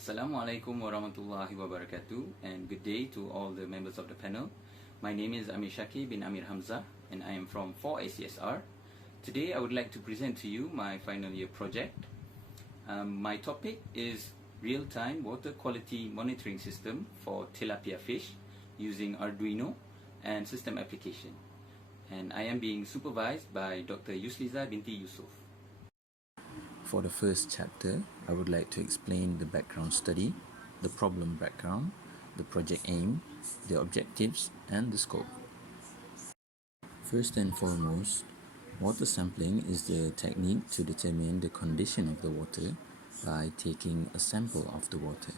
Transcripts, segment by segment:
Assalamualaikum warahmatullahi wabarakatuh, and good day to all the members of the panel. My name is Amir Shakir bin Amir Hamzah, and I am from 4ACSR. Today I would like to present to you my final year project. My topic is real-time water quality monitoring system for tilapia fish using Arduino and system application. And I am being supervised by Dr. Yusliza binti Yusoff. For the first chapter, I would like to explain the background study, the problem background, the project aim, the objectives, and the scope. First and foremost, water sampling is the technique to determine the condition of the water by taking a sample of the water.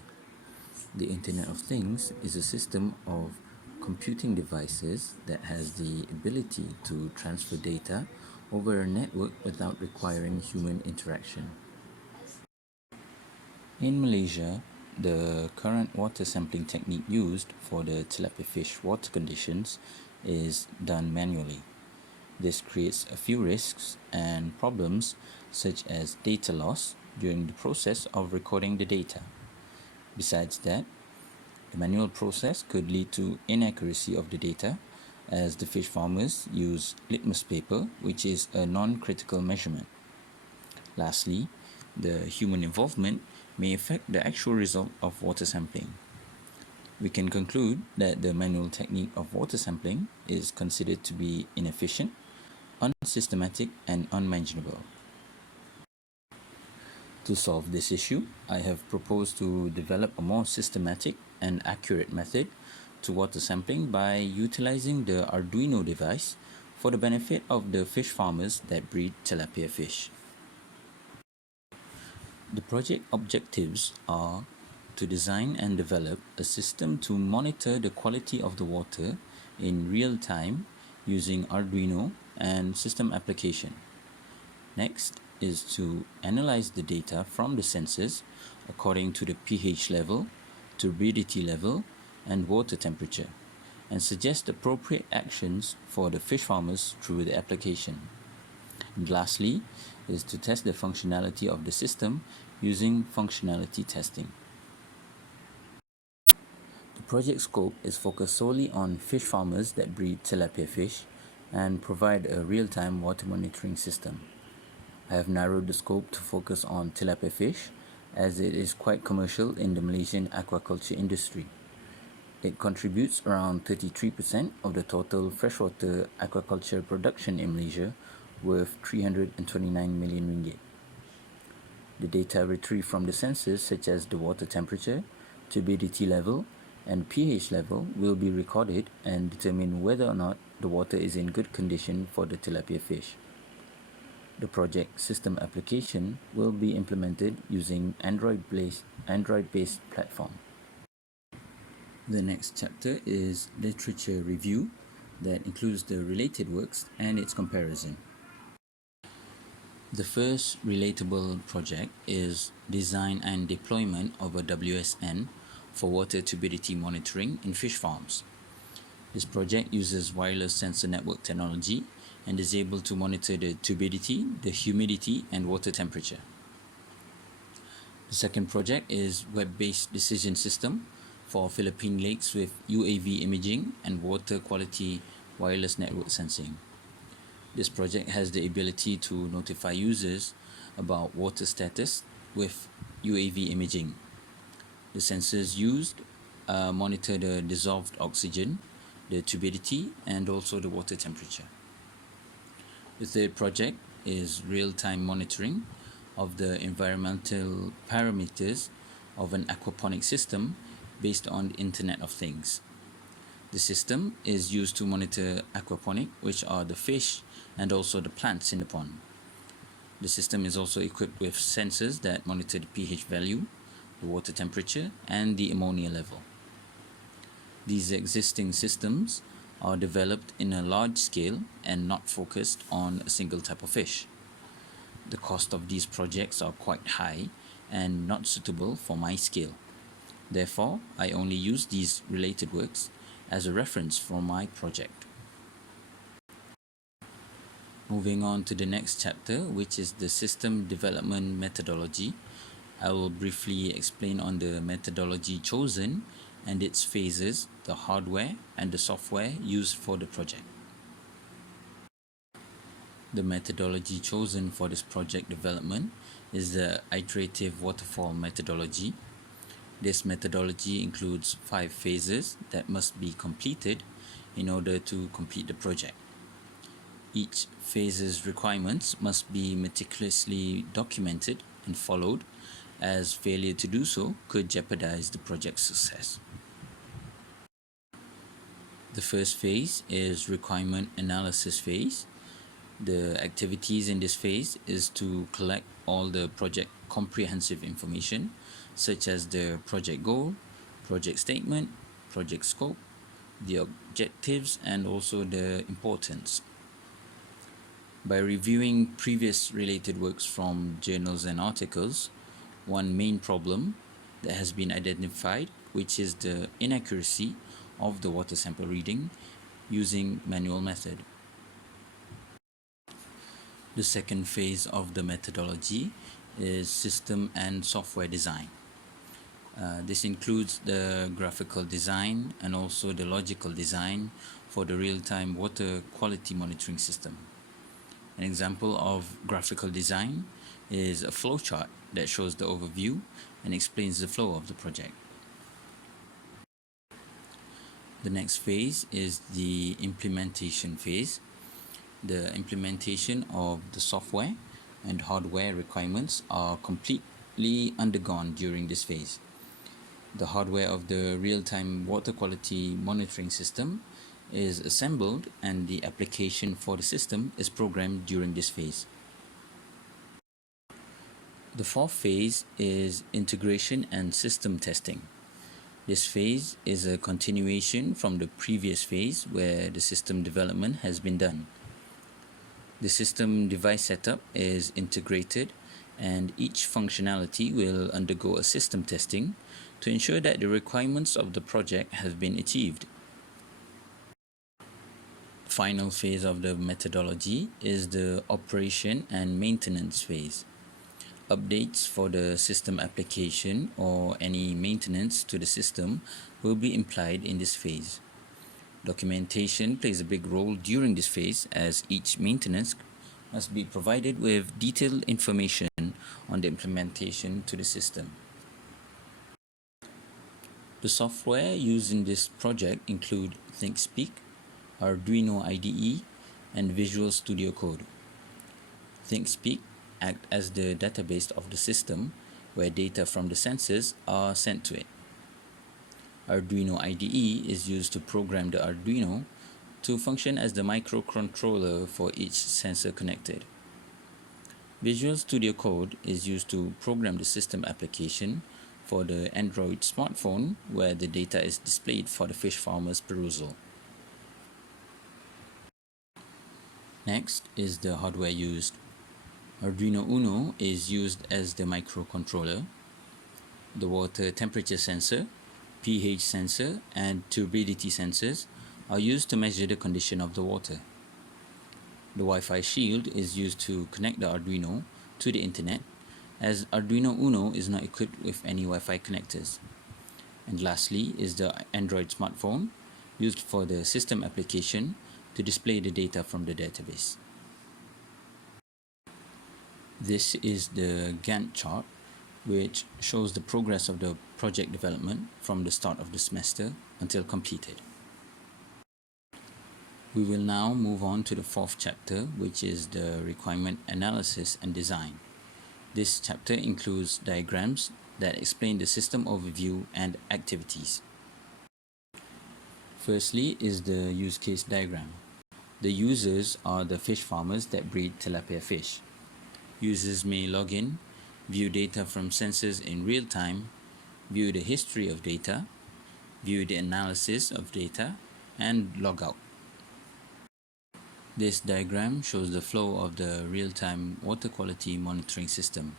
The Internet of Things is a system of computing devices that has the ability to transfer data over a network without requiring human interaction. In Malaysia, the current water sampling technique used for the tilapia fish water conditions is done manually. This creates a few risks and problems such as data loss during the process of recording the data. Besides that, the manual process could lead to inaccuracy of the data, as the fish farmers use litmus paper, which is a non-critical measurement. Lastly, the human involvement may affect the actual result of water sampling. We can conclude that the manual technique of water sampling is considered to be inefficient, unsystematic, and unmanageable. To solve this issue, I have proposed to develop a more systematic and accurate method to water sampling by utilizing the Arduino device for the benefit of the fish farmers that breed tilapia fish. The project objectives are to design and develop a system to monitor the quality of the water in real time using Arduino and system application. Next is to analyze the data from the sensors according to the pH level, turbidity level, and water temperature, and suggest appropriate actions for the fish farmers through the application. And lastly is to test the functionality of the system using functionality testing. The project scope is focused solely on fish farmers that breed tilapia fish and provide a real-time water monitoring system. I have narrowed the scope to focus on tilapia fish as it is quite commercial in the Malaysian aquaculture industry. It contributes around 33% of the total freshwater aquaculture production in Malaysia, worth 329 million ringgit. The data retrieved from the sensors such as the water temperature, turbidity level, and pH level will be recorded and determine whether or not the water is in good condition for the tilapia fish. The project system application will be implemented using Android-based platform. The next chapter is literature review that includes the related works and its comparison. The first relatable project is design and deployment of a WSN for water turbidity monitoring in fish farms. This project uses wireless sensor network technology and is able to monitor the turbidity, the humidity, and water temperature. The second project is web-based decision system for Philippine lakes with UAV imaging and water quality wireless network sensing. This project has the ability to notify users about water status with UAV imaging. The sensors used monitor the dissolved oxygen, the turbidity, and also the water temperature. The third project is real-time monitoring of the environmental parameters of an aquaponic system based on the Internet of Things. The system is used to monitor aquaponic, which are the fish and also the plants in the pond. The system is also equipped with sensors that monitor the pH value, the water temperature, and the ammonia level. These existing systems are developed in a large scale and not focused on a single type of fish. The cost of these projects are quite high and not suitable for my scale. Therefore, I only use these related works as a reference for my project. Moving on to the next chapter, which is the system development methodology. I will briefly explain on the methodology chosen and its phases, the hardware and the software used for the project. The methodology chosen for this project development is the iterative waterfall methodology. This methodology includes 5 phases that must be completed in order to complete the project. Each phase's requirements must be meticulously documented and followed, as failure to do so could jeopardize the project's success. The first phase is requirement analysis phase. The activities in this phase is to collect all the project comprehensive information, such as the project goal, project statement, project scope, the objectives, and also the importance. By reviewing previous related works from journals and articles, one main problem that has been identified, which is the inaccuracy of the water sample reading using manual method. The second phase of the methodology is system and software design. This includes the graphical design and also the logical design for the real-time water quality monitoring system. An example of graphical design is a flowchart that shows the overview and explains the flow of the project. The next phase is the implementation phase. The implementation of the software and hardware requirements are completely undergone during this phase. The hardware of the real-time water quality monitoring system is assembled and the application for the system is programmed during this phase. The fourth phase is integration and system testing. This phase is a continuation from the previous phase where the system development has been done. The system device setup is integrated and each functionality will undergo a system testing to ensure that the requirements of the project have been achieved. The final phase of the methodology is the operation and maintenance phase. Updates for the system application or any maintenance to the system will be implied in this phase. Documentation plays a big role during this phase, as each maintenance must be provided with detailed information on the implementation to the system. The software used in this project include ThinkSpeak, Arduino IDE, and Visual Studio Code. ThinkSpeak acts as the database of the system where data from the sensors are sent to it. Arduino IDE is used to program the Arduino to function as the microcontroller for each sensor connected. Visual Studio Code is used to program the system application for the Android smartphone where the data is displayed for the fish farmer's perusal. Next is the hardware used. Arduino Uno is used as the microcontroller. The water temperature sensor, pH sensor, and turbidity sensors are used to measure the condition of the water. The Wi-Fi shield is used to connect the Arduino to the internet, as Arduino Uno is not equipped with any Wi-Fi connectors. And lastly is the Android smartphone, used for the system application to display the data from the database. This is the Gantt chart, which shows the progress of the project development from the start of the semester until completed. We will now move on to the fourth chapter, which is the requirement analysis and design. This chapter includes diagrams that explain the system overview and activities. Firstly is the use case diagram. The users are the fish farmers that breed tilapia fish. Users may log in, view data from sensors in real time, view the history of data, view the analysis of data, and log out. This diagram shows the flow of the real-time water quality monitoring system.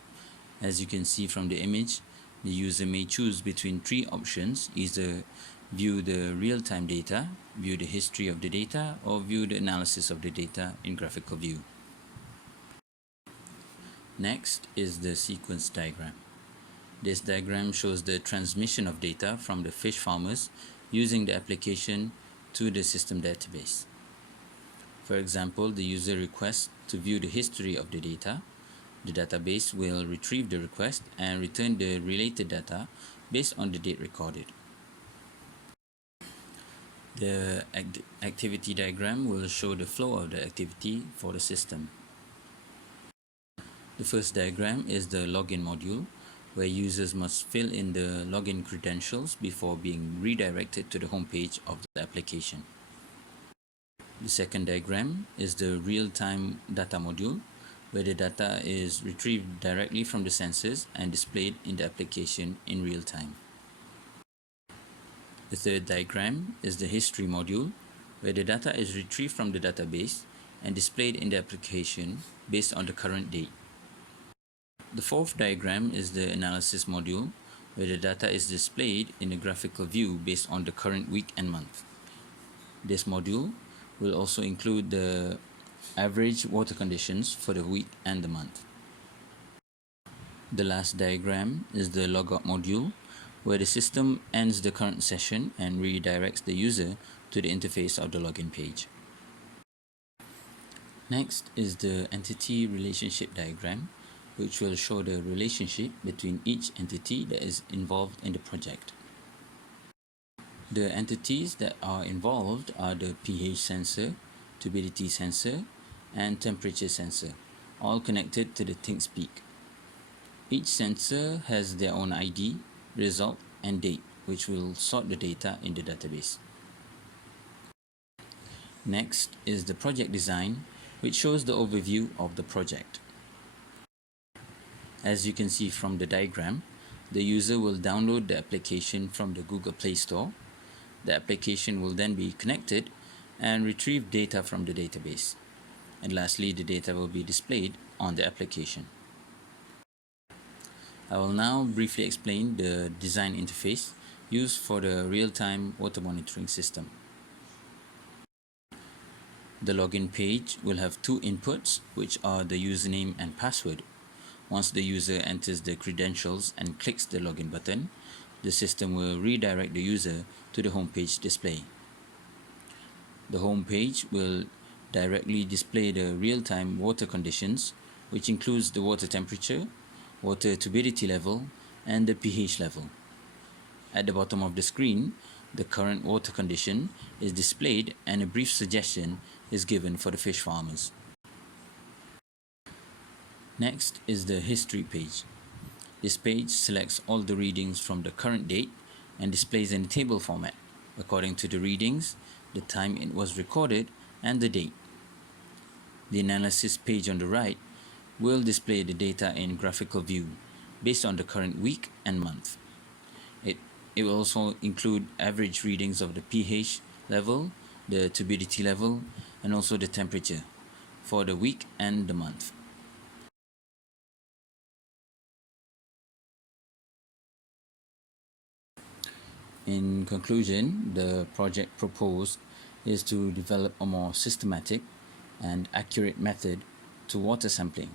As you can see from the image, the user may choose between 3 options: either view the real-time data, view the history of the data, or view the analysis of the data in graphical view. Next is the sequence diagram. This diagram shows the transmission of data from the fish farmers using the application to the system database. For example, the user requests to view the history of the data. The database will retrieve the request and return the related data based on the date recorded. The activity diagram will show the flow of the activity for the system. The first diagram is the login module, where users must fill in the login credentials before being redirected to the home page of the application. The second diagram is the real-time data module, where the data is retrieved directly from the sensors and displayed in the application in real time. The third diagram is the history module, where the data is retrieved from the database and displayed in the application based on the current date. The fourth diagram is the analysis module, where the data is displayed in a graphical view based on the current week and month. This module will also include the average water conditions for the week and the month. The last diagram is the logout module, where the system ends the current session and redirects the user to the interface of the login page. Next is the entity relationship diagram, which will show the relationship between each entity that is involved in the project. The entities that are involved are the pH sensor, turbidity sensor, and temperature sensor, all connected to the ThinkSpeak. Each sensor has their own ID, result, and date, which will sort the data in the database. Next is the project design, which shows the overview of the project. As you can see from the diagram, the user will download the application from the Google Play Store. The application will then be connected and retrieve data from the database. And lastly, the data will be displayed on the application. I will now briefly explain the design interface used for the real-time water monitoring system. The login page will have two inputs, which are the username and password. Once the user enters the credentials and clicks the login button, the system will redirect the user to the homepage display. The homepage will directly display the real-time water conditions, which includes the water temperature, water turbidity level, and the pH level. At the bottom of the screen, the current water condition is displayed and a brief suggestion is given for the fish farmers. Next is the history page. This page selects all the readings from the current date and displays in a table format, according to the readings, the time it was recorded, and the date. The analysis page on the right will display the data in graphical view based on the current week and month. It will also include average readings of the pH level, the turbidity level, and also the temperature for the week and the month. In conclusion, the project proposed is to develop a more systematic and accurate method to water sampling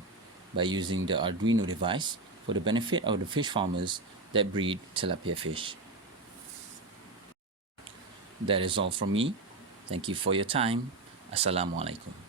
by using the Arduino device for the benefit of the fish farmers that breed tilapia fish. That is all from me. Thank you for your time. Assalamu alaikum.